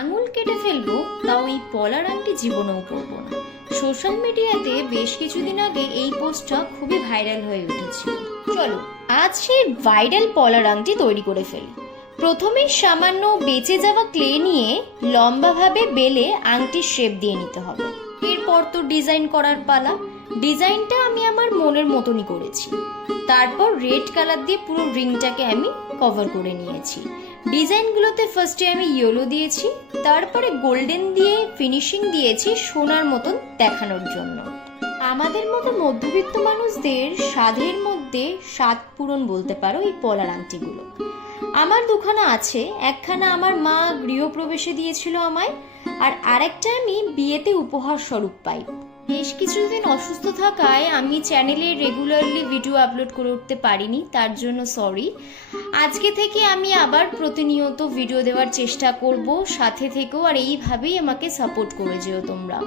আঙুল কেটে ফেলব, তাও এই পলার আংটি জীবনেও পরবো না। সোশ্যাল মিডিয়াতে বেশ কিছুদিন আগে এই পোস্টটা খুবই ভাইরাল হয়ে উঠেছিল। চলো, আজ সেই ভাইরাল পলার আংটি তৈরি করে ফেলি। প্রথমে সামান্য বেঁচে যাওয়া ক্লে নিয়ে লম্বাভাবে বেলে আংটির শেপ দিয়ে নিতে হবে। এরপর তো ডিজাইন করার পালা। ডিজাইনটা আমি আমার মনের মতনই করেছি। তারপর রেড কালার দিয়ে পুরো রিংটাকে আমি কভার করে নিয়েছি। ডিজাইনগুলোতে ফার্স্টে আমি ইয়েলো দিয়েছি, তারপরে গোল্ডেন দিয়ে ফিনিশিং দিয়েছি সোনার মতন দেখানোর জন্য। আমাদের মতো মধ্যবিত্ত মানুষদের স্বাদের মধ্যে স্বাদ পূরণ বলতে পারো এই পলার আংটিগুলো। আমার দুখানা আছে, একখানা আমার মা গৃহপ্রবেশে দিয়েছিল আমায়, আর আরেকটা আমি বিয়েতে উপহার স্বরূপ পাই। বেশ কিছুদিন অসুস্থ থাকায় আমি চ্যানেলে রেগুলারলি ভিডিও আপলোড করে উঠতে পারিনি, তার জন্য সরি আজকে থেকে আমি আবার প্রতিনিয়ত ভিডিও দেওয়ার চেষ্টা করব, সাথে থেকেও আর এইভাবেই আমাকে সাপোর্ট করে যেও তোমরা।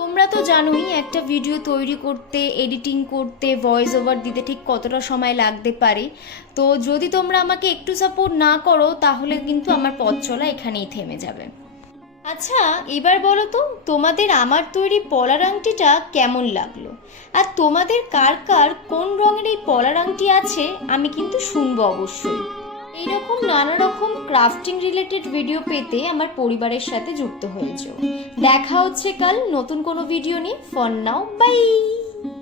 তোমরা তো জানোই, একটা ভিডিও তৈরি করতে এডিটিং করতে ভয়েস ওভার দিতে ঠিক কতটা সময় লাগতে পারে। তো যদি তোমরা আমাকে একটু সাপোর্ট না করো, তাহলে কিন্তু আমার পথ চলা এখানেই থেমে যাবে। আচ্ছা এবার বলো তো, তোমাদের আমার তৈরি পলার আংটিটা কেমন লাগল? আর তোমাদের কার কার কোন রঙের এই পলার আংটি আছে, আমি কিন্তু শুনব অবশ্যই। এইরকম নানা রকম ক্রাফটিং রিলেটেড ভিডিও পেতে আমার পরিবারের সাথে যুক্ত হয়ে যাও দেখা হচ্ছে কাল নতুন কোনো ভিডিও নিয়ে। For now by